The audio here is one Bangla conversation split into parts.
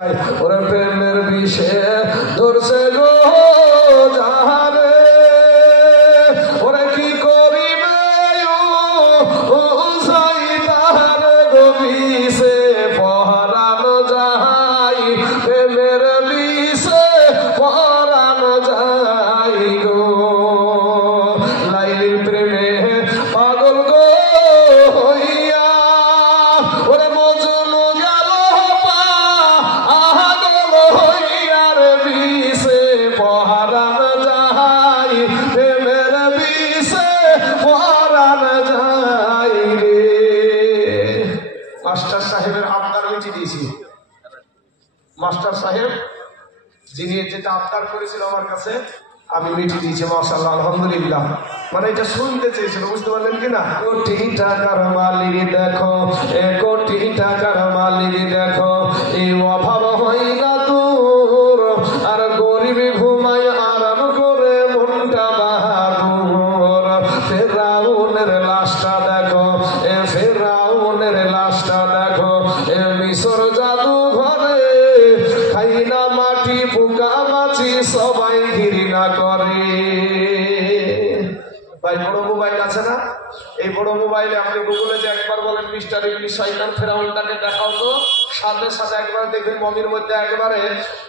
ওরে প্রেমের বিষে ধরছে গো জাহারে, ওরে কি করিবে ও সাইতার গো বিষে পরানো যাই, প্রেমের বিষে পরানো যাই গো। লাইলির প্রেমে পাগল গো হইয়া, ওরে মজনু গেল পাগল হইয়ার বিষে পরানো যাই, প্রেমের বিষে পরানো যাই রে। মাস্টার সাহেবের আবদার মিটি দিয়েছি। মাস্টার সাহেব যিনি যেটা আবদার করেছিল আমার কাছে আমি মিটি দিয়েছি, মাশাআল্লাহ আলহামদুলিল্লাহ। মানে এটা শুনতে চেয়েছিল, বুঝতে পারলেন কিনা? কোটি টাকার মালিক দেখো, কোটি টাকার মালিক দেখো, এই অভাব হয় না দূর, আর গরিব ঘুমায় আরাম করে মনটা বাহাদুর। ফেরাউনের লাশটা দেখো, ফেরাউনের লাশটা দেখো, মিশর জাদু ঘরে খাই না মাটি পোকা মাছি সবাই ঘৃণা করে। ভাই বড় মোবাইল আছে না? এই বড় মোবাইলে আপনি গুগলে যে একবার বলেন মিস্টার ইংলিশ শয়তান ফেরাউনটাকে দেখাও তো, সাথে সাথে একবার দেখবেন মমির মধ্যে একবারে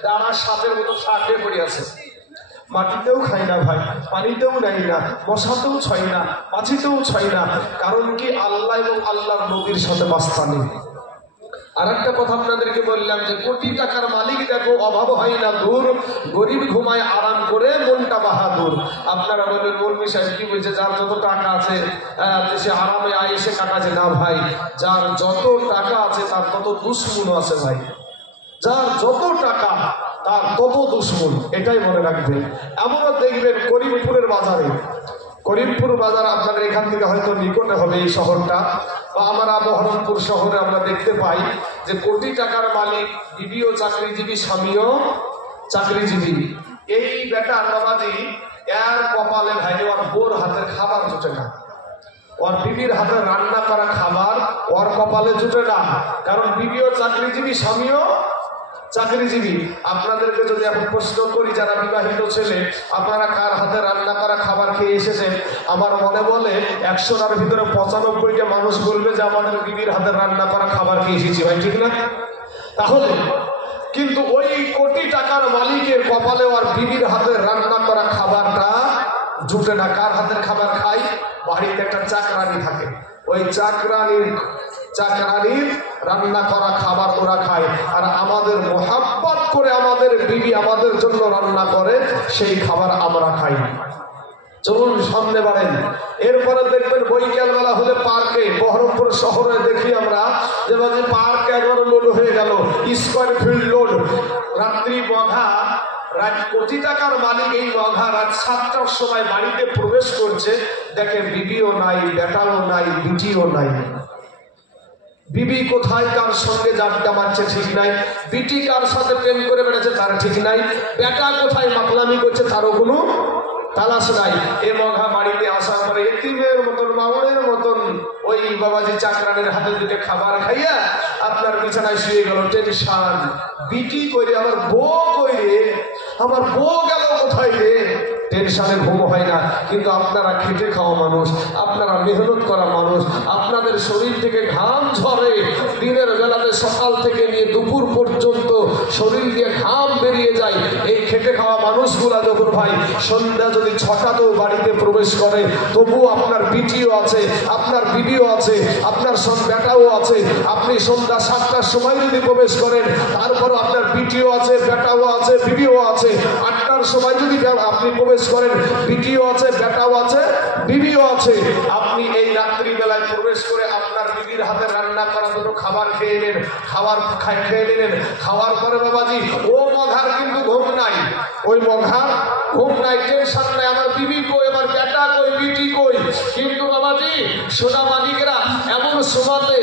দাঁড়া সাপের মতো সাপে পড়ে আছে। মাটিতেও খাই না ভাই, পানিতেও নেই না, মশাতেও ছয় না, মাছিতেও ছয় না। কারণ কি? আল্লাহ এবং আল্লাহর নবীর সাথে বাস্তা নেই। আর একটা কথা আপনাদেরকে বললাম যে কোটি টাকার মালিক দেখো, অভাব হয় না দূর, গরিব ঘুমায় আরাম করে মনটা বাহাদুর। আপনারা বলবেন মৌলভী সাহেব কি বলছে, যার যত টাকা আছে সে আরামে আয়েসে কাটাছে। না ভাই, যার যত টাকা আছে তার তত দুশ্মন আছে ভাই। যার যত টাকা তার তত দুশ্মন, এটাই মনে রাখবেন। এমনও দেখবেন করিমপুরের বাজারে, করিমপুর বাজার আপনাদের এখান থেকে হয়তো নিকটে হবে এই শহরটা, বা আমরা বহরমপুর শহরে আমরা দেখতে পাই যে কোটি টাকার মালিক, বিবিও চাকরিজীবী, স্বামীও চাকরিজীবী। এই বেটা বাবাজি এর কপালে ভাই ওর বোর হাতের খাবার জুটে না, ওর বিবির হাতে রান্না করা খাবার ওর কপালে জুটে না। কারণ বিবিও চাকরিজীবী, স্বামীও চাকরিজীবী। আপনাদেরকে যদি এখন প্রশ্ন করি, যারা বিবাহিত ছেলে, আপনারা কার হাতে রান্না করা খাবার খেয়ে এসেছেন? আমার মনে বলে 100টার ভিতরে 95টা মানুষ বলবে যে আমাদের বিবির হাতে রান্না করা খাবার খেয়ে এসেছি ভাই, ঠিক না? তাহলে কিন্তু ওই কোটি টাকার মালিকের কপালে আর বিবির হাতে রান্না করা খাবারটা জুটে না। কার হাতের খাবার খাই? বাড়িতে একটা চাকরানি থাকে, ওই চাকরানির রান্না করা খাবার ওরা খায়। আর আমাদের মোহাব্বত করে আমাদের বিবি আমাদের জন্য রান্না করে, সেই খাবার আমরা খাই। চলুন সামনে বাড়েন। এরপরে দেখবেন বৈকাল বেলা হলে পার্কে, বহরমপুর শহরে দেখি আমরা যে পার্ক একবার লোড হয়ে গেল, স্কোয়ার ফিল্ড লোড। রাত্রি মঘা, কোটি টাকার মালিক এই মঘা রাত 7টার সময় বাড়িতে প্রবেশ করছে, দেখে বিবিও নাই, বেটাও নাই, বিটিও নাই। বিবি কোথায় কার সঙ্গে জাড্ডা মারছে ঠিক নাই, বিটি কার সাথে প্রেম করে বেড়েছে তার ঠিক নাই, বেটা কোথায় মাতলামি করছে তারও কোনো তালাশ নাই। এ মঘা বাড়িতে আসার পরে এতিমের মতন, মামুনের মতন ওই বাবাজি চাকরানের হাতে দুটো খাবার খাইয়া আপনার বিছানায় শুয়ে গেল। টেনশন, বিটি কইরে, আমার বউ কইরে, আমার বউ গেল কোথায় রে? টেনশনে ঘুম হয় না। কিন্তু আপনারা খেটে খাওয়া মানুষ, আপনারা মেহনত করা মানুষ, আপনাদের শরীর থেকে ঘাম ঝরে দিনের বেলাতে, সকাল থেকে নিয়ে দুপুর পর্যন্ত শরীর দিয়ে ঘাম বেরিয়ে যায়। এই খেটে খাওয়া মানুষগুলা যখন ভাই সন্ধ্যা যদি 6টাতেও বাড়িতে প্রবেশ করে, তবুও আপনার বিটিও আছে, আপনার বিবিও আছে, আপনার বেটাও আছে। আপনি সন্ধ্যা 7টার সময় যদি প্রবেশ করেন, তারপরও আপনার বিটিও আছে, বেটাও আছে, বিবিও আছে। 8টার সময় যদি আপনি প্রবেশ করেন, বিটিও আছে, বেটাও আছে, বিবিও আছে। আপনি এই রাত্রি বেলায় প্রবেশ করে আপনার বিবির হাতে রান্না করা দুটো খাবার খেয়ে নেন, খেয়ে নিলেন। খাওয়ার পরে বাবাজি ও মঘার কিন্তু ঘুম নাই, ওই মঘার ঘুম নাই, টেনশন নাই, আমার বিবি কই, আমার বেটা কই, বিটি কই। কিন্তু বাবাজি সোনা মালিকরা এমন সময়তে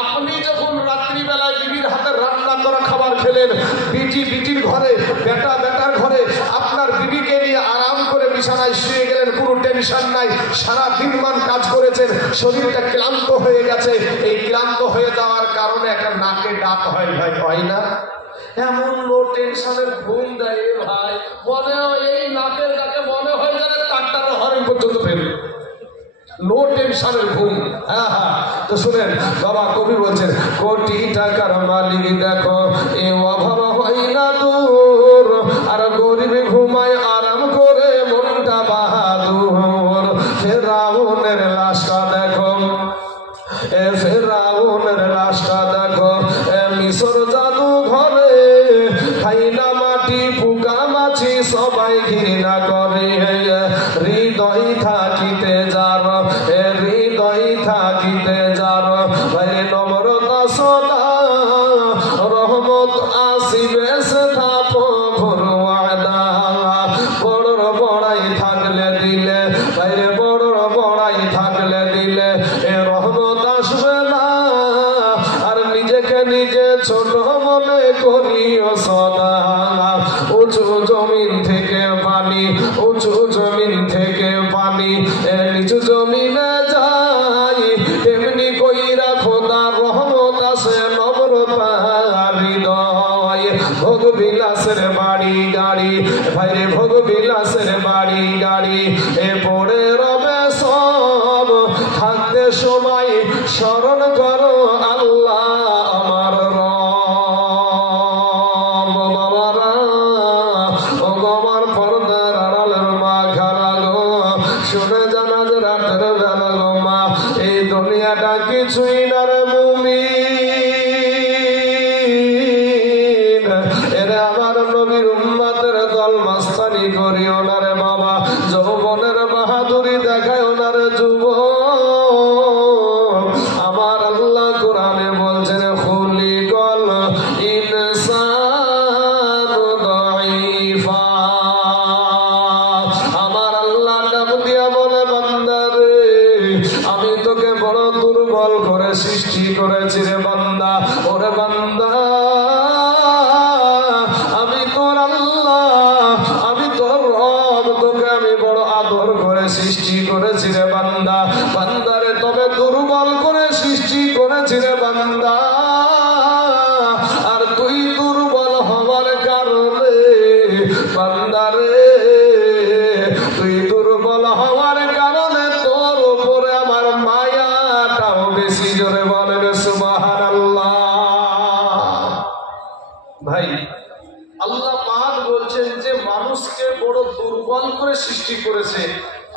আপনি যখন রাত্রিবেলায় বিবির হাতে রান্না করা খাবার খেলেন, বিটি বিটির ঘরে, বেটা বেটার ঘরে, আপনার বিবিকে নিয়ে আরাম করে বিছানায় শুয়ে গেলেন, কোনো টেনশন নাই। সারা দিনমান কাজ করেছেন, শরীরটা ক্লান্ত হয়ে গেছে। এই ক্লান্ত হয়ে যাওয়ার কারণে একটা নাকে ডাক হয় ভাই, হয় না? এমন নো টেনশনের ঘুম দেয় ভাই, মনে হয় এই নাকের ডাকে মনে হয় যেন টাকটার হরিণ পর্যন্ত ফেলবে। নো টেনশনের ঘুম। হ্যাঁ হ্যাঁ, তো শুনেন বাবা কবি বলছেন, কোটি টাকার মালিক দেখো এ অভাব হয় না দূর, আর গরিব ঘুমায় আরাম করে মনটা বাহাদুর। ফেরাউনের লাশটা দেখো, ফেরাউনের লাশটা দেখো মিশর জাদু ঘরে, খাইনা মাটি পোকা মাছি সবাই ঘৃণা করে। হৃদয় থাকিতে যার, হৃদয় থাকিতে যার ভাই নম্রতা সদা, রহমত আসিবে সেথা প্রভুর ওয়াদা। বড়র বড়াই থাকলে দিলে ভাইরে, বড়র বড়াই থাকলে দিলে এ রহমত আসবে না, আর নিজেকে নিজে ছোট মনে করিও সদা। উঁচু জমিন থেকে পানি, উঁচু জমিন থেকে পানি নিচু জমিনে যাই, তেমনি কইরা খোদার রহমত আছে নম্রতা হৃদয়। ভোগ বিলাসের বাড়ি গাড়ি ভাইরে, ভোগ বিলাসের বাড়ি গাড়ি এ পড়ে রবে সব, থাকতে সময় স্মরণ করো আল্লাহ আমার রব। বাবারা ও আমার পর্দার আড়ালের মা খারা গো, শুনে জানা যে রাতের বেলা গো মা, এই দুনিয়াটা কিছুই না রে মুমিন। এরে আমার নবীর উম্মতের দল মাস্তানি করিও না রে বাবা, যৌবনের বাহাদুরি দেখায় না রে যুবক। আমার আল্লাহ কোরআনে বলছেন, খুলিকাল ইনসানু দাঈফা। আমার আল্লাহ নাম দিয়া বলে, বান্দা রে আমি তোকে বড় দুর্বল করে সৃষ্টি করেছি রে বান্দা। ওরে বান্দা আমি তোর আল্লাহ, আমি তোর রব, তোকে আমি বড় আদর করে সৃষ্টি করেছি রে বান্দা। বান্দারে তবে দুর্বল করে সৃষ্টি করেছি রে বান্দা, আর তুই দুর্বল হওয়ার কারণে বান্দারে, তুই দুর্বল হওয়ার কারণে তোর উপরে আমার মায়াটাও বেশি। জোরে বলেন সুবহানাল্লাহ। ভাই আল্লাহ পাক বলছেন যে মানুষকে বড় দুর্বল করে সৃষ্টি করেছে।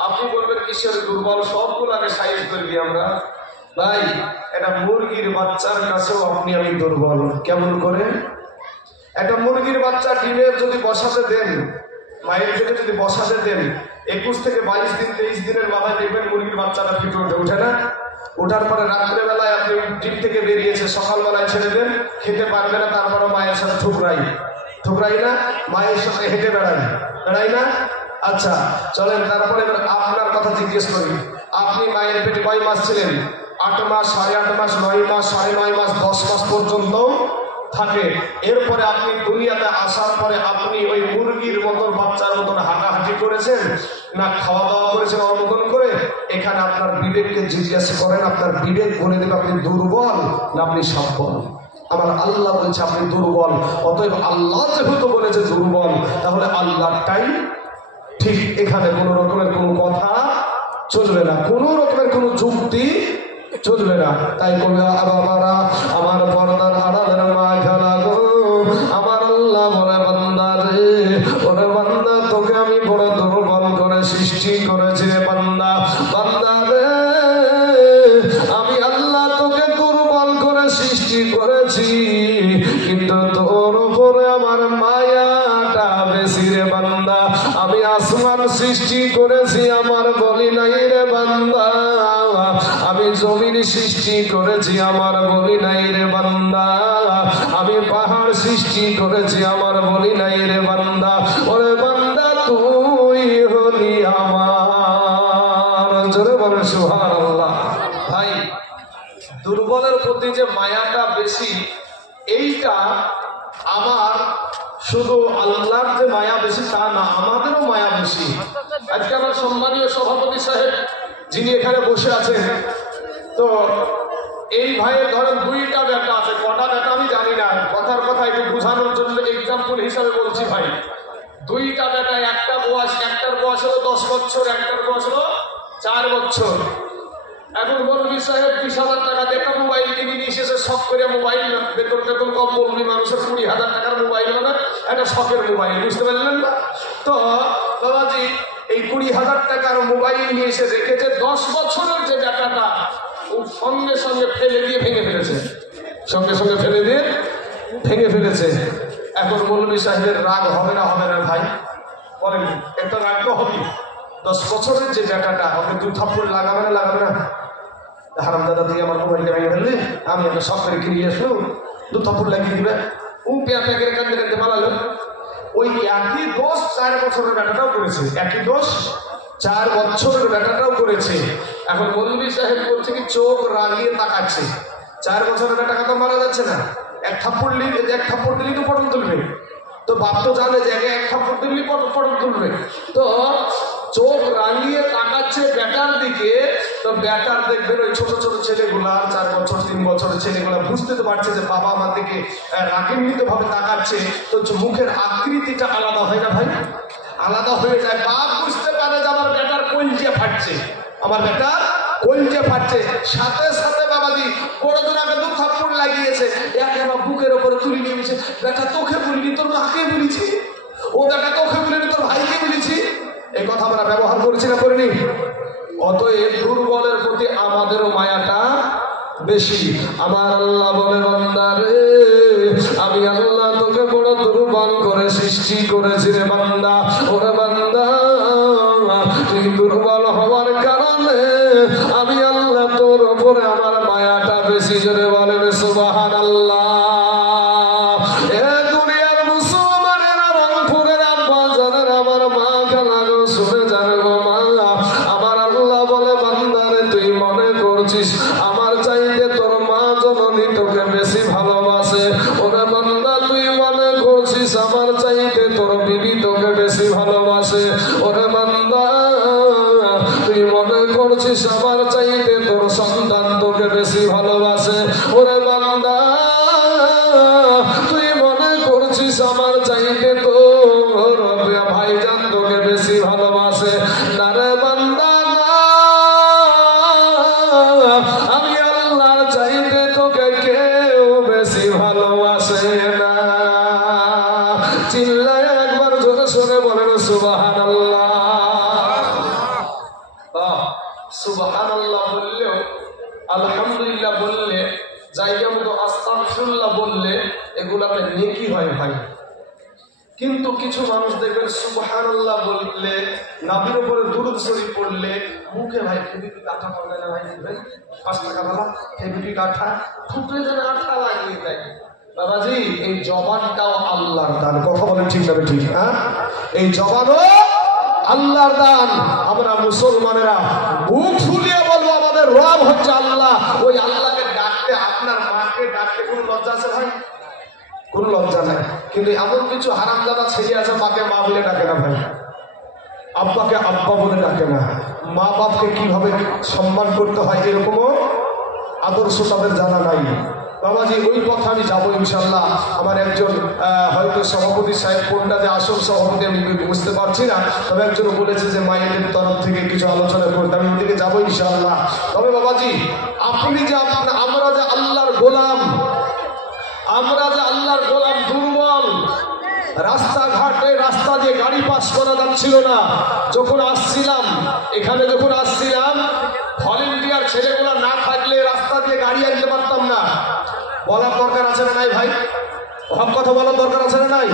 আপনি বলবেন কিসের দুর্বল? সবগুলাকে সাইজ করবি আমরা। ভাই একটা মুরগির বাচ্চার কাছেও আপনি আমি দুর্বল। কেমন করে? একটা মুরগির বাচ্চা ডিমের যদি বসাতে দেন, মায়ের পেটে যদি বসাতে দেন, 21 থেকে 22 দিন 23 দিনের মাথায় দেখবেন মুরগির বাচ্চাটা ফিটে উঠে, উঠে না? ওঠার পরে রাত্রেবেলায় আপনি ডিম থেকে বেরিয়েছে, সকালবেলায় ছেড়ে দেন, খেতে পারবে না, তারপরে মায়ের সাথে ঠুকরাই না, মায়ের সাথে হেঁটে বেড়াই না? আচ্ছা চলেন, তারপরে এবার আপনার কথা জিজ্ঞেস করি। আপনি মায়ের পেটে কয় মাস ছিলেন? 8 মাস, 8.5 মাস, 9 মাস, 9.5 মাস, 10 মাস পর্যন্ত থাকে। এরপরে আপনি দুনিয়াতে আসার পরে আপনি ওই মুরগির মতন বাচ্চার মতন হাঁটাহাঁটি করেছেন না খাওয়া দাওয়া করেছেন ওর মতন করে? এখানে আপনার বিবেককে জিজ্ঞাসা করেন, আপনার বিবেক বলে দেবে আপনি দুর্বল না আপনি সবল। আমার আল্লাহ বলছে আপনি দুর্বল, অতএব আল্লাহ যেহেতু বলেছে দুর্বল, তাহলে আল্লাহটাই ঠিক। এখানে কোনো রকমের কোনো কথা চলবে না, কোনো রকমের কোনো যুক্তি চলবে না। তাই কবি বাবারা, আমার পর্দার আড়ালের মা খেলা গো, আমার আল্লাহ বলে বান্দা রে, ওরে বান্দা তোকে আমি বড় দুর্বল করে সৃষ্টি করেছি রে বান্দা। বান্দা রে আমি আল্লাহ তোকে দুর্বল করে সৃষ্টি করেছি, কিন্তু তোর উপরে আমার মায়াটা বেশি রে বান্দা। আমি আসমান সৃষ্টি করেছি, আমার বলি নাই রে বান্দা। আমি জমিন সৃষ্টি করেছি, আমার বলি নাই রে বান্দা। আমি পাহাড় সৃষ্টি করেছি, আমার বলি নাই রে বান্দা। ওরে বান্দা তুই হলি আমার। জোরে বলে সুবহানাল্লাহ। ভাই দুর্বলের প্রতি যে মায়াটা বেশি, এইটা আমার শুধু আল্লাহর যে মায়া বেশি তা না, আমাদেরও মায়া বেশি। আজকে আমার সম্মানীয় সভাপতি সাহেব যিনি এখানে বসে আছেন, তো এই ভাইয়ের ধরেন দুইটা বেটা আছে, কটা বেটা আমি জানি না, কথার কথা একটু বোঝানোর জন্য এক্সাম্পল হিসাবে বলছি ভাই। দুইটা বেটা, একটার বয়স হলো 10 বছর, একটার বয়স হলো 4 বছর। এখন মৌলভী সাহেব 20,000 টাকা দিয়ে একটা মোবাইল কিনে নিয়ে এসেছে, শখ করে মোবাইল, বেতন কম মৌলভী মানুষের 20,000 টাকার মোবাইল মানে একটা শখের মোবাইল, বুঝতে পারলেন না? তো বাবাজি এই 20,000 টাকার মোবাইল নিয়ে এসে রেখেছে, 10 বছরের যে বেটাটা ও সঙ্গে সঙ্গে ফেলে দিয়ে ভেঙে ফেলেছে, ভেঙে ফেলেছে। এখন মৌলভী সাহেবের রাগ হবে না ভাই? বলেন, একটা রাগ তো হবে। 10 বছরের যে বেটাটা, ওকে 2 থাপ্পড় লাগাবে না? হারামজাদা দিয়ে আমার মোবাইলটা ভেঙে ফেললি, আমি একটা শখ করে কিনে আসলো, 2 থাপ্পড় লাগিয়ে দিবে। ও পেঁয়াজ কাঁদতে পালালো। ওই একই দোষ 4 বছরের বেটাটাও করেছে, একই দোষ 4 বছরের বেটাটাও করেছে। এখন মৌলভী সাহেব বলছে কি চোখ রাগিয়ে তাকাচ্ছে। 4 বছরের বেটাকে তো মারা যাচ্ছে না, এক থাপ্পড় দিলেই তো পটল তুলবে। তো বাপ তো জানে যে এক থাপ্পড় দিলেই পটল তুলবে। তো চোখ রাঙিয়ে তাকাচ্ছে বেটার দিকে। তো বেটার দেখবেন ওই ছোট ছোট ছেলেগুলা, 4 বছর 3 বছরের ছেলেগুলা বুঝতে তো পারছে যে বাবা আমার দিকে রাগিন্বিত ভাবে তাকাচ্ছে। তো মুখের আকৃতিটা আলাদা হয় না ভাই? আলাদা হয়ে যায়। বাপ বুঝতে পারে যে আমার বেটার কলজে ফাটছে, সাথে সাথে বাবাজি বড় দূর আগে 2 থাপ্পড় লাগিয়েছে, একেবারে বুকের উপরে তুলে নিয়েছে। বেটা তোকে বলিনি, তোর মাকে বলেছি। ও বেটা তোকে বলিনি, তোর ভাইকে বলেছি। এই কথা আমরা ব্যবহার করেছি না করিনি? অতএব দুর্বলের প্রতি আমাদেরও মায়াটা বেশি। আমার আল্লাহ বলে, বান্দা রে, আমি আল্লাহ তোকে বড় দুর্বল করে সৃষ্টি করেছি রে বান্দা। ওরে বান্দা, তুই দুর্বল হওয়ার কারণে আমি আল্লাহ তোর উপরে আমার মায়াটা বেশি। জোরে বলেন সুবহানাল্লাহ। আমার চাইতে তোর মা জননী তোকে বেশি ভালোবাসে। ওরে বান্দা, তুই মনে করছিস আমার চাইতে তোর বিবি তোকে বেশি ভালোবাসে। ওরে বান্দা, তুই মনে করছিস আমার চাইতে তোর সন্তান তোকে বেশি ভালোবাসে। ওরে বান্দা, তুই মনে করছিস আমার চাইতে তোর ভাইজান তোকে বেশি ভালোবাসে। না রে বান্দা, আমি আল্লাহর চাইতে তোকে কেউ বেশি ভালোবাসে না। চিল্লায় একবার জোরে সোরে বলেন সুবহানাল্লাহ। সুবহানাল্লাহ বললেও, আলহামদুলিল্লাহ বললে, জায়গা মতো আস্তাগফিরুল্লাহ বললে এগুলাতে নেকি হয় ভাই। কিন্তু কিছু মানুষ দেখবেন সুবহানাল্লাহ বললে, নবীর উপরে দুরূদ শরীফ পড়লে মুখে ভাই ফেবিকুইক কাঁথা পড়ে না ভাই, দেখবেন 5 টাকা বালা ফেবিকুইক কাঁথা ফুটে যেন আঠা লাগিয়ে দেয়। বাবাজি, এই জবানটাও আল্লাহর দান। কথা বলেন ঠিক না ঠিক? হ্যাঁ, এই জবানও আল্লাহর দান। আমরা মুসলমানেরা বুক ফুলিয়ে বলবো আমাদের রব হচ্ছে আল্লাহ। ওই আল্লাহকে ডাকতে, আপনার মাকে ডাকতে কোনো লজ্জা আছে ভাই? কোনো লজ্জা নাই। কিন্তু এমন কিছু হারামজাদা ছেলে আছে, মাকে মা বলে ডাকে না ভাই, আব্বাকে আব্বা বলে ডাকে না। মা বাপকে কিভাবে সম্মান করতে হয় এরকমও আদর্শ তাদের জানা নাই। বাবাজি, ওই কথা আমি যাবো ইনশাল্লাহ। আমার একজন হয়তো সভাপতি সাহেব, কোনটা যে আসল সভাপতি আমি বুঝতে পারছি না, তবে একজন বলেছে যে মায়েদের তরফ থেকে কিছু আলোচনা করতে, আমি ওদিকে যাবো ইনশাল্লাহ। তবে বাবাজি, আপনি যে আমরা যে আল্লাহর গোলাম, দুর্বল। রাস্তাঘাটে রাস্তা দিয়ে গাড়ি পাস করা যাচ্ছিল না। যখন আসছিলাম ভলেন্টিয়ার ছেলেগুলো না থাকলে রাস্তা দিয়ে গাড়ি আনতে পারতাম না। বলার দরকার আছে না নাই ভাই? হক কথা বলার দরকার আছে না নাই?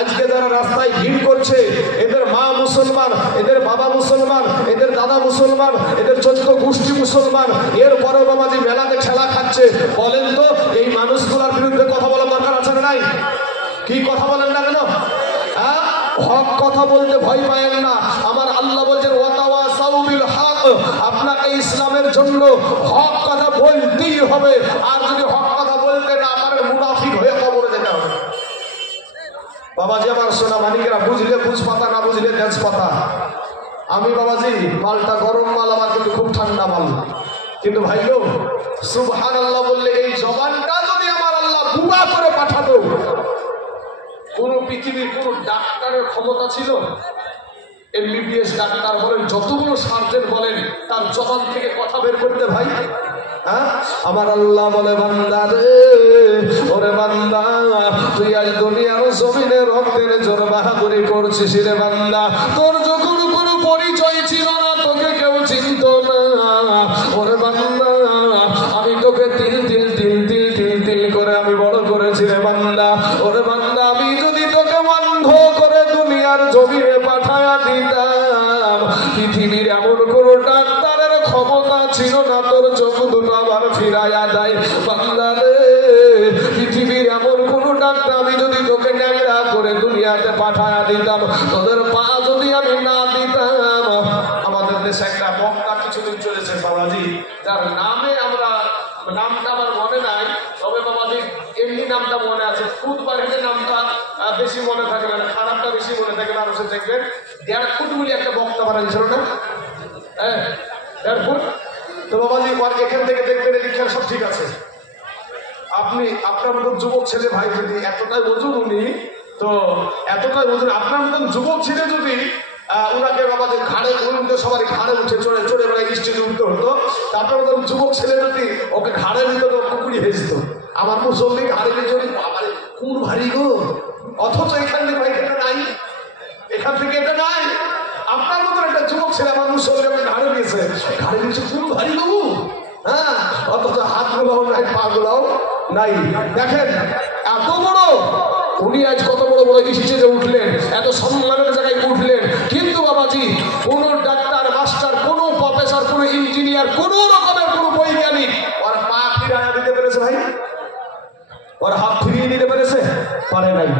আজকে যারা রাস্তায় ভিড় করছে, এদের মা মুসলমান, এদের বাবা মুসলমান, এদের দাদা মুসলমান, এদের 14 গোষ্ঠী মুসলমান, এরপরেও বাবাজি মেলাতে ঠেলা খাচ্ছে। বলেন তো, এই মানুষগুলোর বিরুদ্ধে কথা বলার দরকার আছে না নাই? কি কথা বলেন না কেন? হক কথা বলতে ভয় পায়েন না। আমার আল্লাহ বলছেন ওয়াতাওয়াসাউ বিল হক, আপনাকে ইসলামের জন্য হক কথা বলতেই হবে। আর যদি হক কথা বলতে না পারেন, মুনাফিক হয়ে কবরে যেতে হবে। বাবাজি আমার সোনা মানিকেরা, বুঝলে বুঝ পাতা, না বুঝলে তেজ পাতা। আমি বাবাজি মালটা গরম মাল, আমার কিন্তু খুব ঠান্ডা মাল। কিন্তু ভাই গো সুবহানাল্লাহ বললে এই জবানটা যদি আমার আল্লাহ বুবা করে পাঠাতো, কোন পৃথিবীর কোন ডাক্তারের ক্ষমতা ছিল? এমবিবিএস ডাক্তার বলেন, যতগুলো সার্জন বলেন, তার জবান থেকে কথা বের করতে ভাই? হ্যাঁ, আমার আল্লাহ বলে বান্দা রে, ওরে বান্দা তুই আজ দুনিয়ার জমিনে রক্তের জোর বাহাদুরি করছিস রে বান্দা। তোর যখন কোনো পরিচয় ছিল না, তোকে কেউ চিনত না, ওরে বান্দা আমি তোকে তিল তিল তিল তিল তিল তিল করে আমি বড় করেছি রে বান্দা। ওরে বান্দা আমি যদি তোকে বন্ধ করে দুনিয়ার জমিনে পাঠায়া দিতাম, পৃথিবীর এমন কোন ডাক্তারের ক্ষমতা ছিল না তোর চোখ দুটো আবার ফিরাইয়া দেয়। বান্দা রে, পৃথিবীর এমন কোন ডাক্তার আমি যদি তোকে ন্যাংরা করে দুনিয়াতে পাঠায়া দিতাম, তোদের পা যদি আমি না দিতাম। আমাদের দেশে একটা বক্তা কিছুদিন চলেছে বাবাজি, যার নামে আমরা, নামটা আমার মনে নাই, তবে বাবাজি এমনি নামটা মনে আছে। ফুট বাড়িতে নামটা বেশি মনে থাকে না, খারাপটা বেশি মনে থাকে না। আর সে দেখবেন 1.5 ফুট বলে একটা বক্তা বানাইছিল না? হ্যাঁ 1.5 ফুট। তো বাবাজি এখান থেকে দেখবেন এদিককার সব ঠিক আছে। আপনি আপনার মতন যুবক ছেলে ভাই যদি এতটাই ওজন, উনি তো এতটাই ওজন, আপনার মতন যুবক ছেলে যদি ওনাকে বাবাদের ঘাড়ে, উনি তো সবাই ঘাড়ে উঠে চড়ে চড়ে বেড়ায় স্টেজে উঠতে হতো, তারপর মতন যুবক ছেলে যদি ওকে ঘাড়ে নিত তো কুকুরি ভেজত। আমার মুসল্লি ঘাড়ে নিয়ে চড়ি, বাবারে কোন ভারী গো, অথচ এখান থেকে ভাই এটা নাই, এখান থেকে এটা নাই। আপনার মতন একটা যুবক ছেলে আমার মুসল্লি আমি ঘাড়ে নিয়েছে, ঘাড়ে নিয়েছে কোন ভারী বাবু। হ্যাঁ, অথচ হাত গুলাও নাই, পা গুলাও নাই। দেখেন এত বড় উনি আজ কত বড় বড় স্টেজে উঠলেন, এত সম্মানের জায়গায় উঠলেন, কিন্তু বাবাজি কোন ডাক্তার, মাস্টার, কোন প্রফেসর, কোন ইঞ্জিনিয়ার, কোন রকমের কোন বৈজ্ঞানিক ওর পা ফিরিয়ে দিতে পেরেছে ভাই? ওর হাত ফিরিয়ে দিতে পেরেছে? পারে নাই।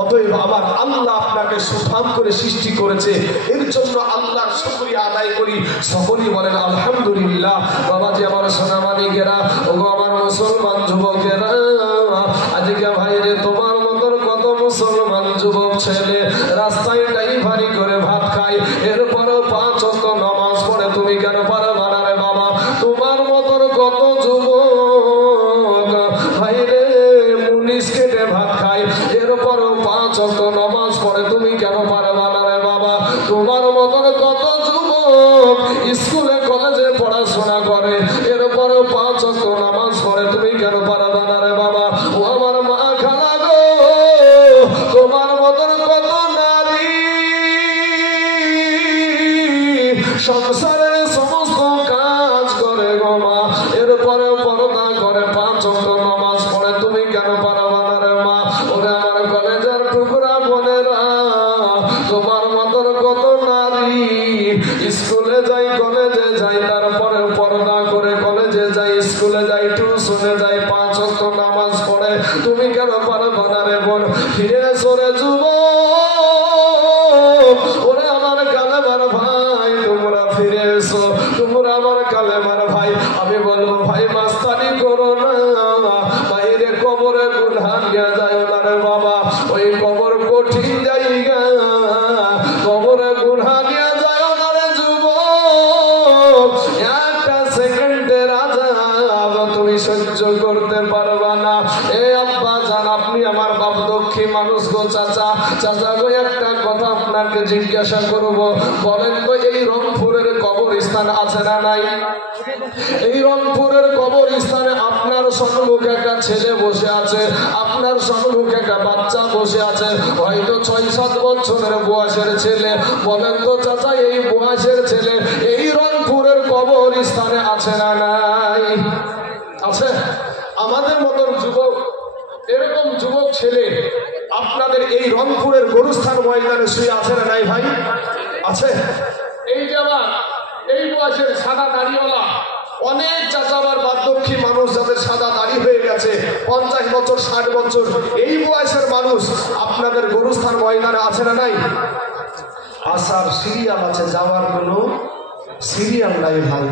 অতএব আমার আল্লাহ আপনাকে সুঠাম করে সৃষ্টি করেছে, এর জন্য আল্লাহর শুকরিয়া আদায় করি। সকলেই বলেন আলহামদুলিল্লাহ। বাবাজি আমার সোনামানিকেরা, ওগো আমার মুসলমান যুবকেরা, আজকে ভাইরে তোমার মতন কত মুসলমান যুবক ছেলে রাস্তায় ড্রাইভারি করে ভাত খায়, এরপরও 5 ওয়াক্ত নামাজ পড়ে, তুমি কেন পারবা না রে বাবা? তোমার মতন কত যুবক ভাইরে মুনিশ কেটে ভাত খায়, এরপরও 5 ওয়াক্ত নামাজ পড়ে, তুমি কেন পারবা না রে বাবা? তোমার মতন কত যুবক স্কুলে কলেজে পড়াশোনা করে, এরপরও 5 ওয়াক্ত নামাজ পড়ে, তুমি কেন পারবা না রে বাবা? ও আমার মা খালা গো, তোমার মতন কত নারী সংসারের সমস্ত কাজ করে গো মা, এরপরেও পর্দা করে, 5 ওয়াক্ত নামাজ পড়ে, তুমি কেন পারবা না রে মা? ওরে আমার কলেজের টুকরা বোনেরা, তোমার মতন কত নারী স্কুলে যাই, কলেজে যাই, তারপরে পর্দা করে, কলেজে যাই, স্কুলে যাই, টিউশনে যাই, 5 ওয়াক্ত নামাজ পড়ে, তুমি কেন পারবা না রে বোন? ফিরে এসো রে যুবক, ওরে আমার কালেমার ভাই, তোমরা ফিরে এসো, তোমরা আমার কালেমার ভাই। আমি বলবো ভাই মাস্তানি করো না, বাইরে কবরে গুনাহ নিয়ে যায় না রে বাবা, ওই কবর কঠিন জায়গা, কবরে গুনাহ নিয়ে যায় না রে যুবক। একটা সেকেন্ডের আযাব তুমি সহ্য করতে পারবা না। এ আব্বা জান, আপনি আমার বাপ দক্ষী মানুষ গো, চাচা চাচা গো, একটা কথা আপনাকে জিজ্ঞাসা করব, বলেন তো এই রংপুরের কবরস্থান আছে না নাই? এই রংপুরের কবরস্থানে আপনার সম্মুখে একটা ছেলে বসে আছে, আপনার সম্মুখে একটা বাচ্চা বসে আছে, হয়তো 6-7 বছরের বয়সের ছেলে। বলেন তো চাচা, এই বয়সের ছেলে এই রংপুরের কবরস্থানে আছে না নাই? আছে। আমাদের মতন যুবক, এরকম যুবক ছেলে আপনাদের এই রংপুরের গরুস্থান ময়দানে শুয়ে আছে না নাই ভাই? আছে। এই যে আমার এই বয়সের সাদা দাড়িওয়ালা অনেক চাচাবার বার্ধক্যী মানুষ, যাদের সাদা দাড়ি হয়ে গেছে, 50 বছর 60 বছর, এই বয়সের মানুষ আপনাদের গরুস্থান ময়দানে আছে না নাই? আসার সিরিয়াল আছে, যাওয়ার কোনো সিরিয়াল নাই ভাই।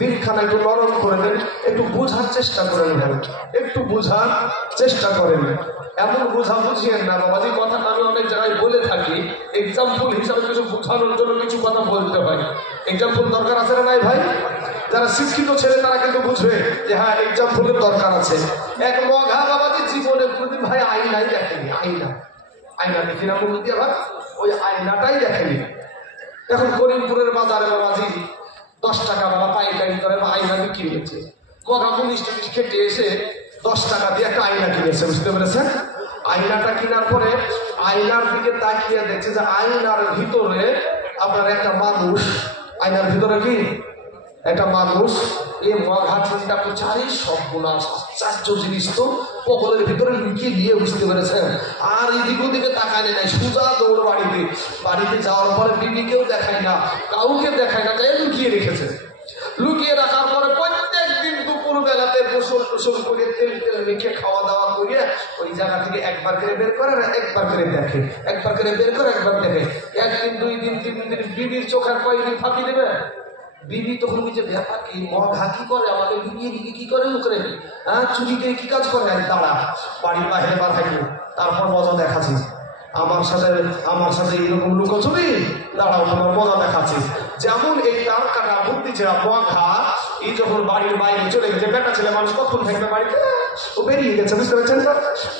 বিখানা একটু নরম করে দেন, একটু বোঝার চেষ্টা করেন ভাই, একটু বোঝার চেষ্টা করেন। এমন বোঝা বুঝিয়েন না বাবাজি। কথাটা আমি অনেক জায়গায় বলে থাকি, এক্সাম্পল হিসাবে কিছু বোঝানোর জন্য কিছু কথা বলতে হয়। এক্সাম্পল দরকার আছে না নাই ভাই? যারা শিক্ষিত ছেলে তারা কিন্তু বুঝবে যে হ্যাঁ এক্সাম্পলের দরকার আছে। এক মঘা বাবাজি জীবনে কোনোদিন ভাই আয়নাই দেখেনি, আয়না দেখি না বলতে দিয়ে আবার ওই আয়নাটাই দেখেনি। এখন করিমপুরের বাজারে বাবাজি 10 টাকা বাবা পাইকারি করে বা আয়না বিক্রি হচ্ছে। মঘা 19 খেটে এসে 10 টাকা দিয়ে একটা আয়না কিনেছে, বুঝতে পেরেছেন? আয়নাটা কেনার পরে আয়নার দিকে তাকিয়ে দেখছে যে আয়নার ভিতরে আপনার একটা মানুষ, আয়নার ভিতরে কি একটা মানুষ। এই মঘা চিন্তা করছে আরে সর্বনাশ, আশ্চর্য জিনিস তো পকলের ভিতরে লুকিয়ে দিয়ে, বুঝতে পেরেছেন? আর এদিক ওদিকে তাকায় নাই, সোজা দৌড় বাড়িতে যাওয়ার পরে বিবিকেও দেখায় না, কাউকে দেখায় না, তাই লুকিয়ে রেখেছে। লুকিয়ে রাখার পরে প্রত্যেক দিন দুপুর বেলাতে গোসল করে তেল মেখে খাওয়া দাওয়া করিয়ে ওই জায়গা থেকে একবার করে বের করে আর একবার করে দেখে, একবার করে বের করে একবার দেখে। 1 দিন 2 দিন 3 দিন বিবির চোখের কয়েকদিন ফাঁকি দেবে। বিবি তখন বুঝে ব্যাপার কি, মঘা কি করে আমাদের লুকিয়ে দিকে কি করে লুকরে, হ্যাঁ চুরি করে কি কাজ করে? দাঁড়া, বাড়ির বাইরে বার হাইলো, তারপর মজা দেখাচ্ছি আমার সাথে এইরকম লুকোচুরি, দাঁড়াও তোমার মজা দেখাচ্ছি। যেমন এই তার কাটা বুদ্ধি ছেড়া মঘা এই যখন বাড়ির বাইরে চলে গেছে, বেটা ছেলে মানুষ কখন থাকবে বাড়িতে, ও বেরিয়ে গেছে, বুঝতে পারছেন?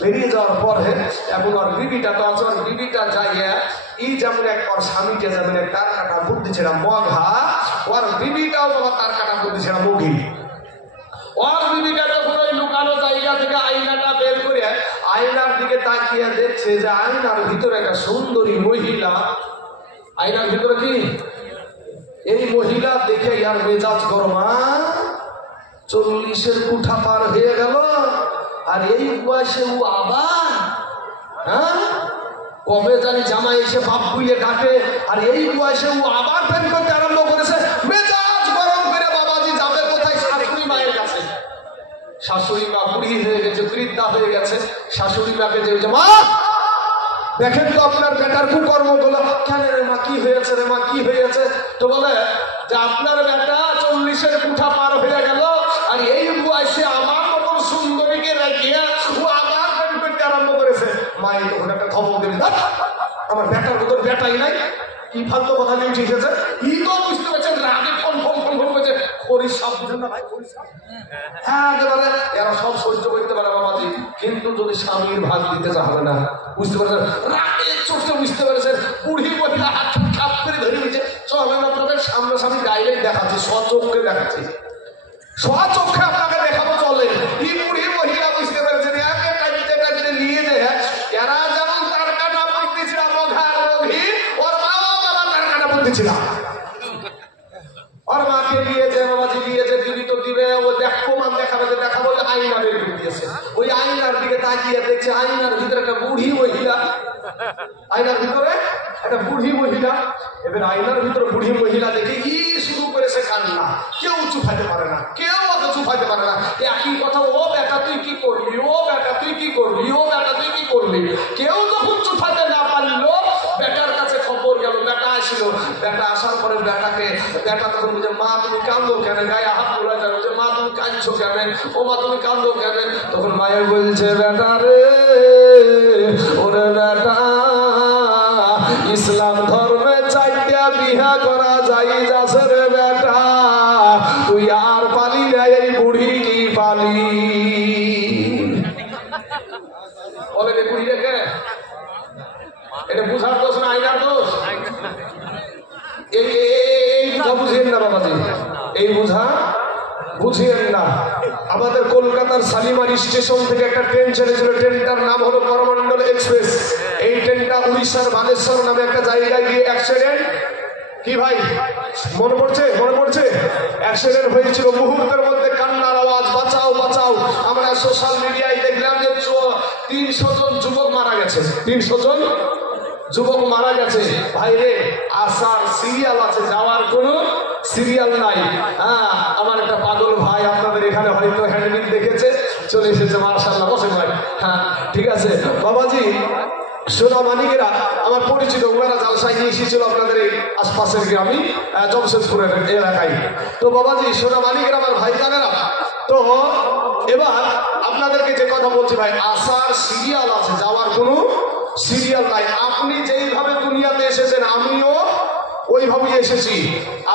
বেরিয়ে যাওয়ার পরে এখন আর বিবিটা তো আছে, বিবিটা যাইয়া এই যেমন এক ওর স্বামীকে যেমন এক তার কাটা বুদ্ধি ছেড়া মঘা, ওর বিবিটাও বাবা তার কাটা বুদ্ধি ছেড়া মুগি। ওর বিবিটা যখন ওই লুকানো জায়গা থেকে আয়নাটা বের করে আয়নার দিকে তাকিয়ে দেখছে যে আয়নার ভিতরে একটা সুন্দরী মহিলা। আয়নার ভিতরে কি এই মহিলা দেখে ইয়ার মেজাজ গরমা, 40-এর কুঠা পার হয়ে গেল আর এই বয়সে ও আবার, হ্যাঁ কবে জানি জামাই এসে বাপ বুঝে ডাকে, আর এই বয়সে ও আবার প্রেম করতে আরম্ভ করেছে। মেজাজ গরম করে বাবাজি যাবে কোথায়? শাশুড়ি মায়ের কাছে। শাশুড়ি মা বুড়ি হয়ে গেছে, বৃদ্ধা হয়ে গেছে। শাশুড়ি মাকে যে মা দেখেন তো আপনার বেটার কুকর্মগুলো। কেন রে মা, কি হয়েছে রে মা, কি হয়েছে? তো বলে যে আপনার বেটা 40-এর কুঠা পার হয়ে গেল আর এই বয়সে আমার মতন সুন্দরীকে রাখিয়া ও আবার প্রেম করতে আরম্ভ করেছে। মায়ের তখন একটা খবর দেবে, আমার বেটার মতন বেটাই নাই, কি ফালতু কথা নিয়ে ঠিক আছে। ই তো বুঝতে পারছেন রাগে ফোন করছে, করিস সব বুঝেন না ভাই, করিস হ্যাঁ একেবারে এরা সব সহ্য করতে পারে বাবাজি, কিন্তু যদি স্বামীর ভাগ দিতে চাবে না, বুঝতে পারছেন? রাগে চোখে বুঝতে পেরেছেন, বুড়ি মহিলা হাত খাপ করে ধরে নিয়েছে। চলেন আপনাদের সামনাসামনি ডাইরেক্ট দেখাচ্ছি, স্বচক্ষে দেখাচ্ছি, স্বচক্ষে আপনাকে দেখাবো। চলে এই বুড়ি মহিলা বুঝতে পেরেছেন, একে টাইতে নিয়ে যায় এরা যেমন তার কাটা বুদ্ধি ছিল মঘার মঘি, ওর বাবা তার কাটা বুদ্ধি ছিল। ওর মাকে দিয়েছে বাবাজি, দিয়েছে দিদি তো দিবে, ও প্রমাণ দেখাবে, যে দেখাবো আয়না বের করে দিয়েছে। ওই আয়নার দিকে তাকিয়ে দেখছে আয়নার ভিতরে একটা বুড়ি মহিলা, আয়নার ভিতরে একটা বুড়ি মহিলা। এবার আয়নার ভিতরে বুড়ি মহিলা দেখে কি শুরু করেছে কান্না, কেউ চুপাইতে পারে না, কেউ অত চুপাইতে পারে না। একই কথা, ও বেটা তুই কি করবি, ও বেটা তুই কি করবি, ও বেটা তুই কি করবি। কেউ যখন চুপাইতে না পারলো বেটার কাছে খবর গেল, বেটা আসছিল। বেটা আসার পরে বেটা তখন বলছে মা তুমি কান্দো কেন, গায়ে হাত তোলা যাবে, যে মা তুমি কাঁদছো কেন, ও মা তুমি কান্দো কেন। তখন মায়ের বলছে বেটা রে, ওরে বেটা ইসলাম ধর্মে 4টা বিহা করা যাই যাচ্ছে রে বেটা, তুই আর পালি না, এই বুড়ি কি পালি। বলে রে বুড়ি রেখে এটা বুঝার দোষ না আইনার দোষ। এই বুঝা বুঝিয়েন না বাবাজি, এই বুঝা বুঝিয়েন না। আমাদের কলকাতার শালিমার স্টেশন থেকে একটা ট্রেন ছেড়েছিল, ট্রেনটার নাম হলো করমণ্ডল এক্সপ্রেস। এই ট্রেনটা উড়িষ্যার বালেশ্বর নামে একটা জায়গায় গিয়ে অ্যাক্সিডেন্ট, কি ভাই মনে পড়ছে? অ্যাক্সিডেন্ট হয়েছিল, মুহূর্তের মধ্যে কান্নার আওয়াজ, বাঁচাও বাঁচাও। আমরা সোশ্যাল মিডিয়ায় দেখলাম যে 300 জন যুবক মারা গেছে, 300 জন যুবক মারা গেছে। ভাই রে, আসার সিরিয়াল আছে, যাওয়ার কোনো সিরিয়াল নাই। হ্যাঁ, আমার একটা পাগল ভাই আপনাদের এখানে হয়তো হ্যান্ডবিল দেখেছে, চলে এসেছে, মাশাআল্লাহ, বসে ভাই। হ্যাঁ ঠিক আছে বাবাজি। সোনা মানিকেরা আমার পরিচিত, ওনারা জালসায় নিয়ে এসেছিল আপনাদের এই আশপাশের গ্রামে, জমশেদপুরের এলাকায়। তো বাবাজি সোনা মানিকেরা আমার ভাই জানেরা। তো এবার আপনাদেরকে যে কথা বলছি ভাই, আসার সিরিয়াল আছে, যাওয়ার কোনো সিরিয়াল নাই। আপনি যেইভাবে দুনিয়াতে এসেছেন আমিও ওইভাবেই এসেছি,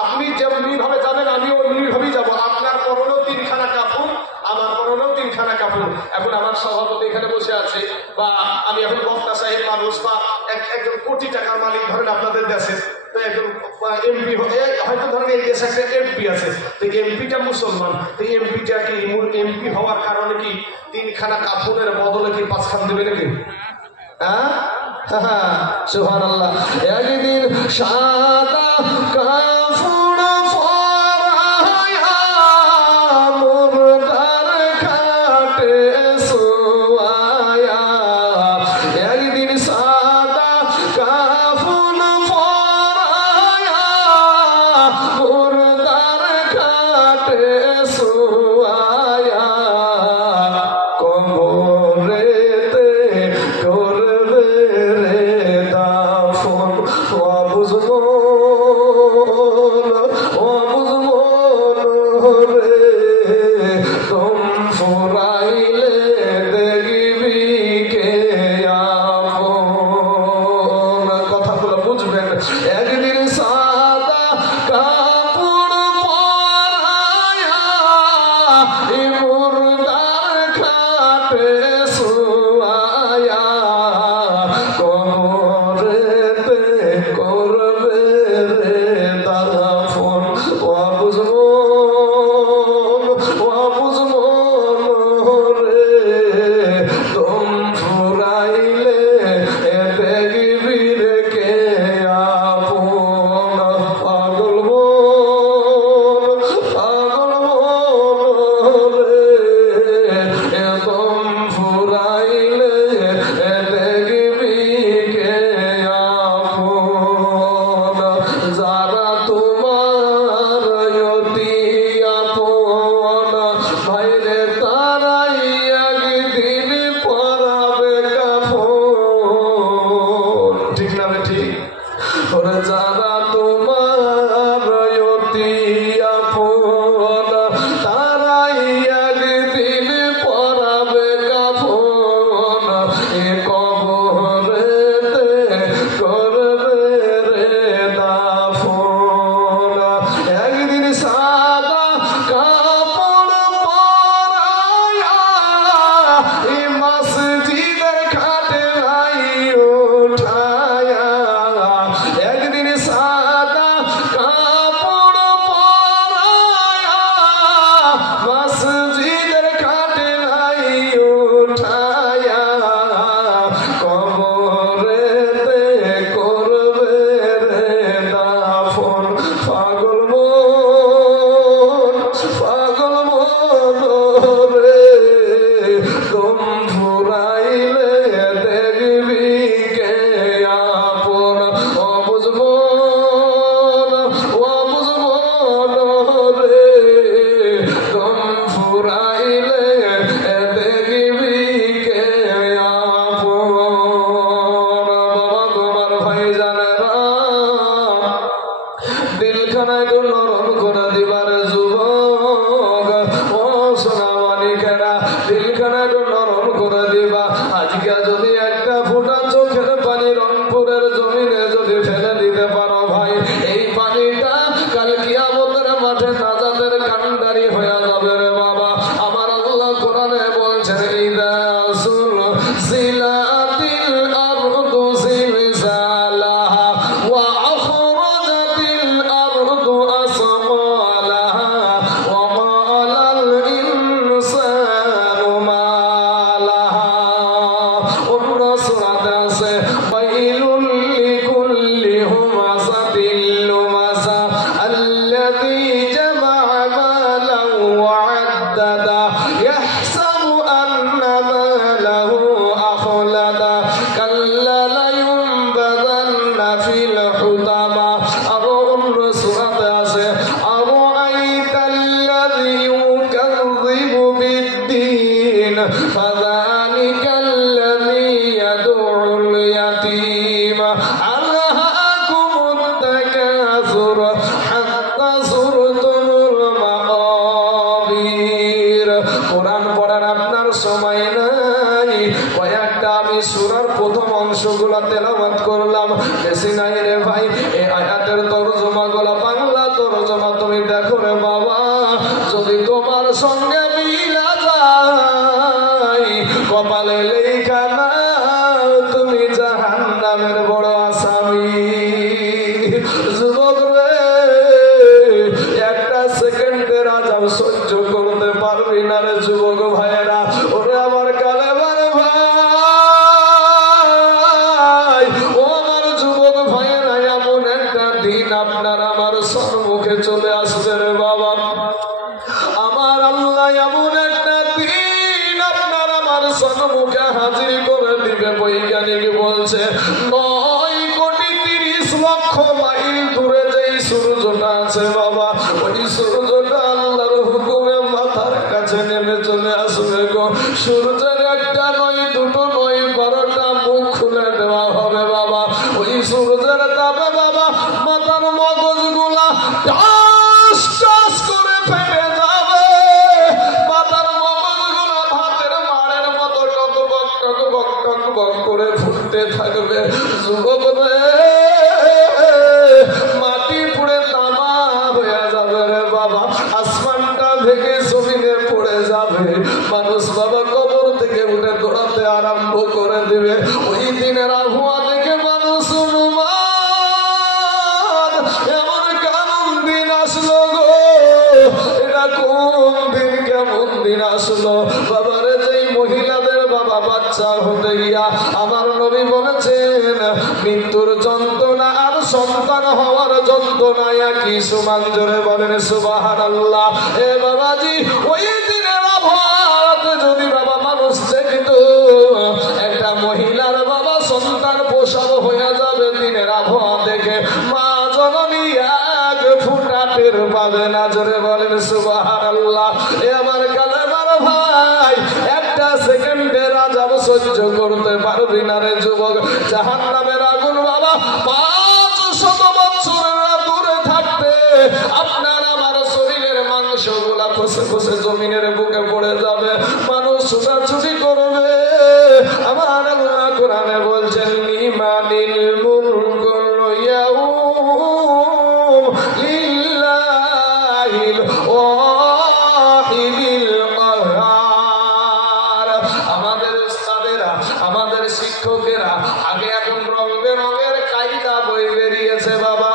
আপনি যেমনি ভাবে যাবেন আমিও ওইভাবেই যাবো। মানুষ বা একজন কোটি টাকার মালিক ধরেন আপনাদের দেশে, তো একজন এমপি হয়তো ধরেন এই দেশে একটা এমপি আছে, তো এমপিটা মুসলমান, তো এমপিটা কি এমপি হওয়ার কারণে কি 3 খানা কাফনের বদলে কি 5 খান দেবে নাকি? সুবহানাল্লাহ। একদিন সাদা কাফন পরায়া মুর্দার খাটে শোয়ায়া, একদিন সাদা কাফন পরায়া মুর্দার খাটে শোয়ায়া, কবরেতে করবে রে দাফন ও বুঝবো রে, তুম ফুরাইলে দেখবি কে আপন। কথাগুলো বুঝবেন। একদিন সাদা কাপড় পরায়া মুর্দার খাটে শোয়ায়া, কবরেতে করবে রে দাফন ও বুঝবো রে, তুম ফুরাইলে দেখবি রে কে আপন। পাগল রে, তুম ফুরাইলে দেখবি কে আপন। যারা তোমার অতি আপন ভাইরে তারাই একদিন পরাবে কাফন। ঠিক না ঠিক? ওরে যারা তোমার অতি আপন তারাই একদিন পরাবে কাফন, এ কবরেতে করবে রে দাফন। একদিন সাদা কাপড় পরায়া মসজিদের খাটে ভাই উঠায়া, একদিন সাদা কাপড় পরায়া মসজিদের খাটে ভাই উঠায়া, কবরেতে করবে রে দাফন। পাগল মন রে, তুম ফুরাইলে দেখবি কে আপন। ও বুঝবো রে, তুম ফুরাইলে দেখবি কে আপন। বাবা তোমার ভাই জানেরা দিলখানা একটু নরম করে দিবার যুবক, ও সোনামানিকেরা দিলখানা একটু নরম করে দিবা। আজকে যদি একটা ফোঁটা চোখের পানি রংপুরের জমিনে যদি ফেলে দিতে পারো ভাই, এই পানিটা কাল কিয়ামতের মাঠে নাজাতের কান্ডারি হয়ে যাবে রে বাবা। আমার আল্লাহ কোরআনে বলছেন, ইদা সুলসিলাতিল আরদু জিলজালাহা ওয়া আখরাজাতিল আরদু আসকালাহা ওয়া ক্বালাল ইনসানু মা লাহা। অন্য সূরাতে আছে ওয়াইলুল লিকুল্লি হুমাযাতিল লুমাযা আল্লাযী জামা'a মালান ওয়া আদ্দাদা ইয়াহসাবু আন্না মালাহু আখলাদা কাল্লা লায়ুনবাযান্না ফিল হুতামা। আরো অন্য সূরাতে আছে আরাআইতাল্লাযী ইউকাযযিবু বিদ্দীন ফাযালিকাল্লাযী ইয়াদউল ইয়াতীম আলহাকুমুত তাকাসুর হাত্তা যুরতুমুল মাকাবির। কোরআন পড়ার আপনার সময় নাই, কয়েকটা আমি সূরার প্রথম অংশগুলো তেলাওয়াত করলাম, বেশি নাই রে ভাই। এই আয়াতের তরজমাগুলো বাংলা তরজমা তুমি দেখো রে বাবা, যদি তোমার সঙ্গে মিলা যায় কপালে লেখা না তুমি জাহান্নামে বলছে 9,30,00,000 মাইল দূরে যেই সূর্যটা আছে বাবা, ওই সূর্যটা আল্লাহর হুকুমে মাথার কাছে নেমে চলে আসবে গো। সূর্যের একটা নয়, দুটো নয়, 12টা মুখ খুলে দেওয়া হবে বাবা। ওই সূর্যের তাপে বাবা মাথার মগজগুলা টাস টাস করে ফেটে যাবে। মাথার মগজগুলা ভাতের মাড়ের মতো টকবক টকবক টকবক করে ফুটতে থাকবে। যুবক রে, মাটি পুড়ে তামা হয়ে যাবে রে বাবা। আসমানটা ভেঙে জমিনে পড়ে যাবে। মানুষ বাবা কবর থেকে উঠে দৌড়াতে আরম্ভ করে দিবে। ওই দিনের আবহাওয়া দেখে মানুষ অনুমান, এমন কেমন দিন আসলো গো, এটা কোন দিন কেমন দিন আসলো বাবারে। যেই মহিলাদের বাবা বাচ্চা হতে গিয়া আমার নবী বলেছেন মৃত্যুর যন্ত্রণা আর সন্তান হওয়ার যন্ত্রণা একই সমান। জোরে বলেন সুবহানাল্লাহ। এ বাবাজি, ওই দিনের আবহাওয়াতে যদি বাবা মানুষ দেখত একটা মহিলার বাবা সন্তান প্রসব হয়ে যাবে দিনের আবহাওয়া দেখে, মা জননী এক ফুটা টের পাবে না। জোরে বলেন সুবহানাল্লাহ। এ আমার কালেমার ভাই, একটা সেকেন্ডের আযাব সহ্য করতে পারবি না রে যুবক। জাহান্নামের আগুন বাবা 500 বছরের দূরে থাকতে আপনার আমার শরীরের মাংসগুলা খসে খসে জমিনের বুকে পড়ে যাবে। মানুষ ছুটাছুটি করবে। আমার আল্লাহ কোরআনে বলছেন লিমানিল মুলকুল ইয়াউম লিল্লাহিল ওয়াহিদিল কাহ্হার। আমাদের উস্তাদেরা, আমাদের শিক্ষকেরা আগে এখন রং বেরঙের কায়দা বই বেরিয়েছে বাবা,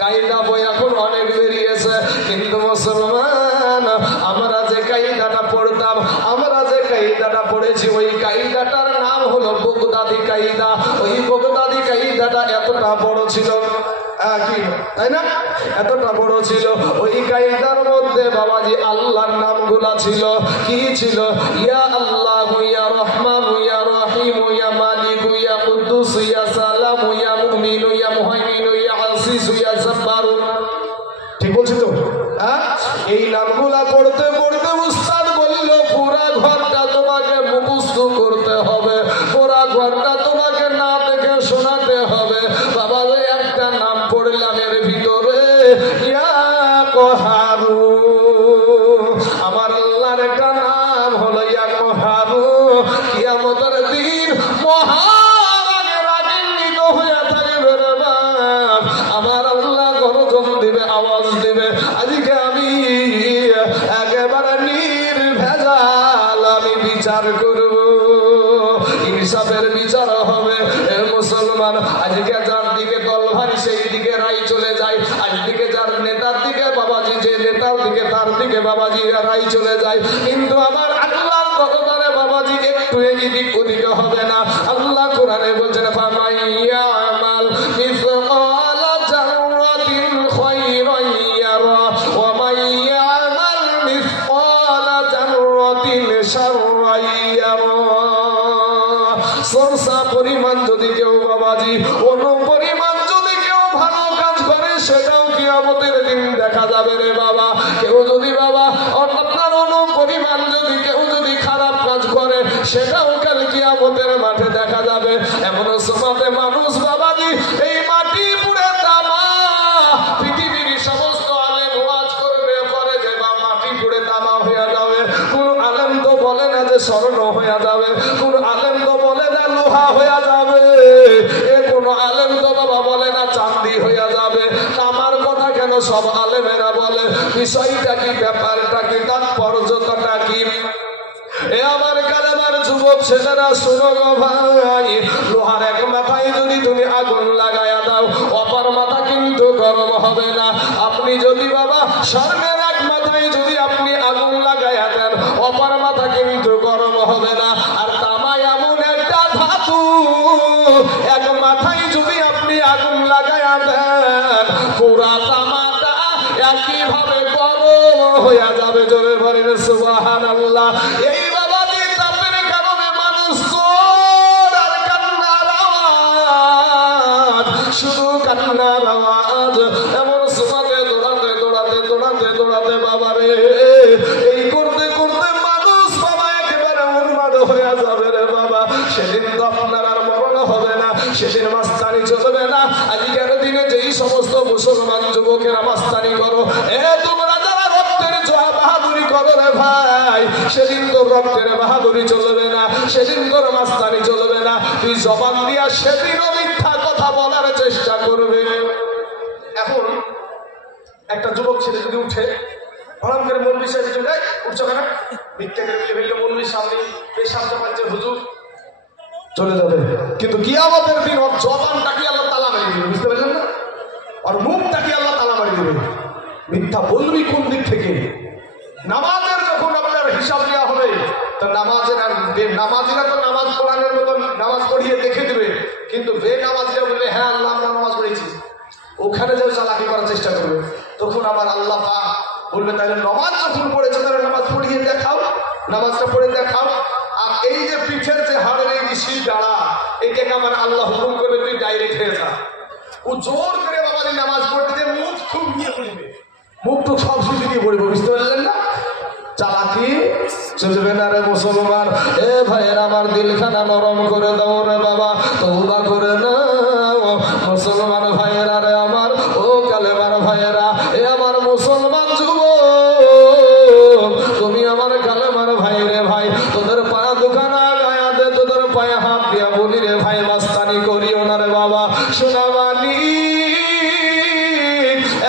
কায়দা বই এখন অনেক বেরিয়েছে। কিন্তু মুসলমান, আমরা যে কায়দাটা পড়তাম, আমরা যে কায়দাটা পড়েছি, ওই কায়দাটার নাম হলো বগদাদি কায়দা। ওই বগদাদি কায়দাটা এতটা বড় ছিল, কি তাই না, এতটা বড় ছিল। ওই কায়দার মধ্যে বাবাজি আল্লাহর নামগুলা ছিল। কি ছিল? ইয়া আল্লাহ, ইয়া রহমান, ইয়া রহিম, ইয়া মালিক, ইয়া কুদ্দুস, ইয়া সালাম, ইয়া মুমিন, ইয়া মুহাইমিন, ইয়া আসিস, ইয়া জব্বার। ঠিক বলছি তো? হ্যাঁ, এই নামগুলা পড়তে পড়তে উস্তাদ বলল পুরা ঘরটা তোমাকে মুখস্থ করতে হবে, পুরা ঘরটা তোমাকে না দেখে শোনাতে হবে। বাবা একটা নাম পড়লাম এর ভিতরে ইয়া কহারু, আমার আল্লাহর একটা নাম হলো ইয়া কহারু। কিয়ামতের দিন মহারাগে রাগান্বিত হয়ে থাকবে রে বাপ। আমার আল্লাহ গর্জন দিবে, আওয়াজ দিবে, আজকে আমি একেবারে নির্ভেজাল আমি বিচার করব, ইনসাফের বিচার হবে। মুসলমান, আজকে যার দিকে তলভারি সেই দিকে রায় চলে যায়, আজকে যার নেতার দিকে বাবাজি, যে নেতার দিকে তার দিকে বাবাজি রায় চলে যায়। কিন্তু আমার আল্লাহর দরবারে বাবাজি একটু এদিক ওদিক হবে না। আল্লাহ কোরআনে বলছেন ফামাইয়া আমাল মিসকালা জাররাতিন খায়রান ইয়ারা ওয়া মাইয়া আমাল মিসকালা জাররাতিন শাররান ইয়ারা। সরসা পরিমাণ যদি কেউ বাবাজি, অনুপরিমাণ যদি কেউ ভালো কাজ করে, সেটাও কিয়ামতের দিন দেখা যাবে রে বাবা। কেউ যদি বাবা আপনার অনুপরিমাণ যদি কেউ যদি খারাপ কাজ করে, সেটাও কাল কিয়ামতের মাঠে দেখা যাবে। এমন সময় মানুষ বাবাজি এই মাটি পুড়ে তামা, পৃথিবীর সমস্ত আলেম ওয়াজ করবে পরে যে বা মাটি পুড়ে তামা হয়ে যাবে। কোন আলেম তো বলে না যে স্বর্ণ হয়ে যাবে, কোন আলেম তো বলে না লোহা হয়ে যাবে, এ কোন আলেম তো বাবা বলে না চাঁদি হয়ে যাবে। তামার কথা কেন সব আলেমেরা বলে? বিষয়টা কি, ব্যাপারটা কি, তাৎপর্যটা কি? এ আমার কালেমার যুবক ছেলেরা শুনো গো ভাই, লোহার এক মাথায় যদি তুমি আগুন লাগায়া দাও, অপর মাথা কিন্তু গরম হবে না। আপনি যদি বাবা স্বর্ণের এক মাথায় যদি আপনি আগুন লাগায়া দেন, অপর মাথা কিন্তু গরম হবে না। আর তামা এমন একটা ধাতু, এক মাথায় যদি আপনি আগুন লাগায়া দেন, পুরা তামাটা একই ভাবে গরম হয়ে যাবে। জোরে বলেন সুবহানাল্লাহ। এই বাবাজি তাপের কারণে মানুষ চোর আর কান্নার কান্নার আওয়াজ, এমন সময় দৌড়াতে দৌড়াতে দৌড়াতে দৌড়াতে বাবা রে, এই করতে করতে মানুষ বাবা একেবারে উন্মাদ হয়ে যাবে রে বাবা। সেদিন তো আপনার আর মরণ হবে না, সেদিন মাস্তানি চলবে না। আজকের দিনে যেই সমস্ত মুসলমান যুবকেরা মাস্তানি করো, তোমরা যারা রক্তের জোয়া বাহাদুরি করো রে ভাই, সেদিন তো রক্তের বাহাদুরি চলবে না, সেদিন তোর মাস্তানি চলবে না। তুই জবান দিয়া সেদিনও মিথ্যা কথা বলার চেষ্টা করবে। এখন একটা যুবক ছেলে যদি উঠে হঠাৎ করে মৌলবী সাহেব চলে উঠছো কেন, মিথ্যা করে ফেললে মৌলবী সামনে পেশাব চাপাচ্ছে হুজুর চলে যাবে। কিন্তু কিয়ামতের দিন ওর জবানটাকে আল্লাহ তালা মারি দেবে, বুঝতে পারলেন না? আর মুখটাকে আল্লাহ তালা মারি দেবে। মিথ্যা বলবি কোন দিক থেকে? নামাজের যখন আপনার হিসাব নেওয়া হবে, তা নামাজের আর নামাজিরা তো নামাজ পড়ানোর মতন নামাজ পড়িয়ে দেখে দেবে, কিন্তু বেনামাজিরা বলবে হ্যাঁ আল্লাহ আমরা নামাজ পড়েছি, ওখানে যে চালাকি করার চেষ্টা করবে। তখন আমার আল্লাহ পাক বলবে তাহলে নামাজ যখন পড়েছে তাহলে নামাজ পড়িয়ে দেখাও, নামাজটা পড়ে দেখাও। আর এই যে পিঠের যে হাড়ের এই শির দাঁড়া, এটাকে আমার আল্লাহ হুকুম করে তুই ডাইরেক্ট হয়ে যা। ও জোর করে বাবা নামাজ পড়তে যে মুখ খুব নিয়ে পড়বে, মুখ তো সব সুদি দিয়ে পড়বে, বুঝতে পারলেন না? চালাকি চলবে না রে মুসলমান। এ ভাইয়ের আমার দিলখানা নরম করে দাও রে বাবা, তওবা করে নাও মুসলমান ভাইয়েরা রে আমার, ও কালেমার ভাইয়েরা, এ আমার মুসলমান যুবক, তুমি আমার কালেমার ভাই রে ভাই, তোদের পায়া দোকানা গায়া দে, তোদের পায়ে হাত দিয়া বলি রে ভাই মাস্তানি করিও না রে বাবা। সোনামানি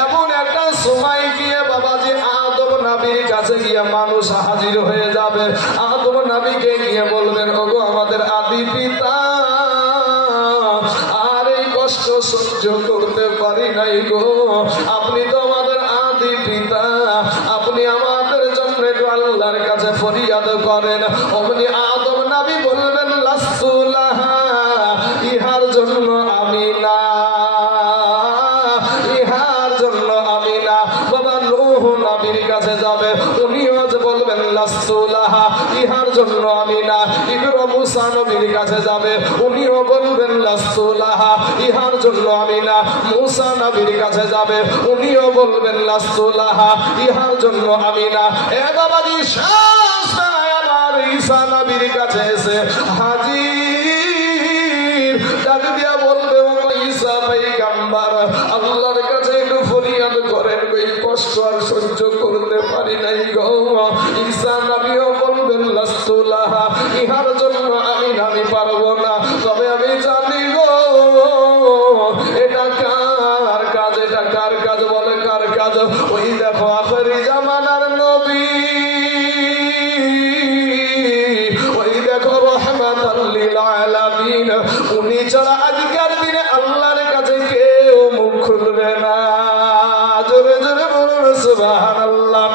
এমন একটা সময় গিয়ে বাবা যে আদম নবীর কাছে গিয়ে মানুষ হাজির হয়ে যাবে। আদম নবীকে গিয়ে বলবেন ওগো আমাদের আদি পিতা, আর এই কষ্ট সহ্য করতে পারি নাই গো, আপনি তো আমাদের আদি পিতা, আপনি আমাদের জন্য আল্লাহর কাছে ফরিয়াদ করেন। অমনি আদম নবী বলবেন লাস্তু লাহা, ইহার জন্য আমি না, ইহার জন্য আমি না। বাবা নূহ নবীর কাছে যাবে, উনিও বলবেন লাস্তু লাহা, ইহার জন্য আমি না। ইব্রাহিম মুসা নবীর কাছে যাবে, উনিও বলবেন লাস্তু লাহা, ইহার জন্য আমি না। মুসা নবীর কাছে যাবে, উনিও বলবেন লাস্তু লাহা, ইহার জন্য আমি না। এ বাবাজি শেষ আমার ঈসা নবীর কাছে এসে হাজির, ডাক দিয়া বলবে ও ঈসা পয়গম্বর, আল্লাহর কাছে একটু ফরিয়াদ করেন, ওই কষ্ট আর সহ্য করতে পারি নাই গো। ঈসা নবীও বলবেন লাস্তু লাহা, ইহার জন্য আমি পারবো না, তবে আমি জানি গো এটা কার কাজ, এটা কার কাজ, বলে কার কাজ? ওই দেখো আখেরি জামানার নবী, ওই দেখো রাহমাতাল লিল আলামিন, উনি ছাড়া আজকের দিনে আল্লাহর কাছে কেউ মুখ খুলবে না। জোরে জোরে বলুন সুবহানাল্লাহ।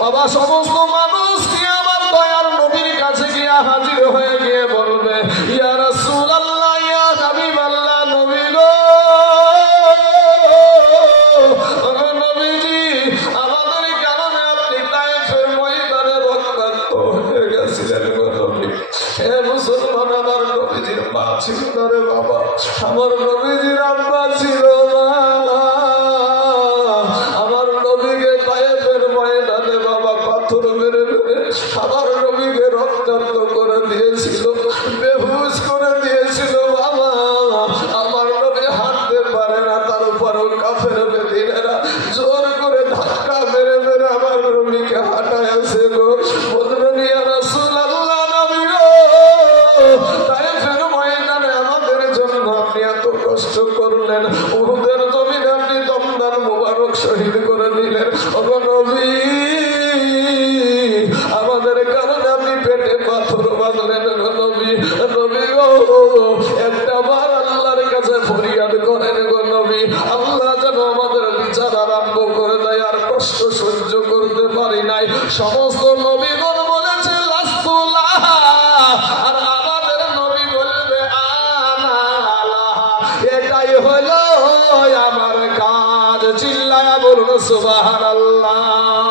বাবা সমস্ত মানুষ কি আমার দয়ার নবীর কাছে গিয়ে হাজির হয়ে গিয়ে বলবে ইয়া রাসূলুল্লাহ, ইয়া হাবিবাল্লাহ, নবী গো, নবীজি আমাদের কারণে আপনি তায়েফের ময়দানে রক্তাক্ত হয়ে গেছিলেন গো নবী। হে মুসলমান, আমার নবীজির মা ছিল না রে বাবা, আমার নবীজির আব্বা ছিল না, আমার নবীকে তায়েফের ময়দানে বাবা পাথর মেরে মেরে আমার নবীকে রক্তাক্ত করে দিয়েছিল, বেহুশ করে দিয়েছিল বাবা। আমার নবী হাঁটতে পারে না, তার উপরও কাফের বেদিনেরা জোর করে ধাক্কা মেরে মেরে আমার নবীকে হাঁটাইছে গো। বলবেন ইয়া রাসূলুল্লাহ, নবী গো, তায়েফের ময়দানে আমাদের জন্য আপনি এত কষ্ট করলেন, উহুদের জমিনে আপনি দমদার মুবারক শহীদ করে দিলেন, ওগো নবী আমাদের কারণে আপনি পেটে পাথর বাঁধলেন গো নবী। নবী গো, একটা বার আল্লাহর কাছে ফরিয়াদ করেন গো নবী, আল্লাহ যেন আমাদের বিচার আরম্ভ করে দেয়, আর কষ্ট সহ্য করতে পারি নাই। সমস্ত নবীগণ বলেছে লাস্তু লাহা, আর আমাদের নবী বলবে আনা লাহা, এটাই হলো আমার কাজ। চিল্লায়া বলুন সুবহানাল্লাহ।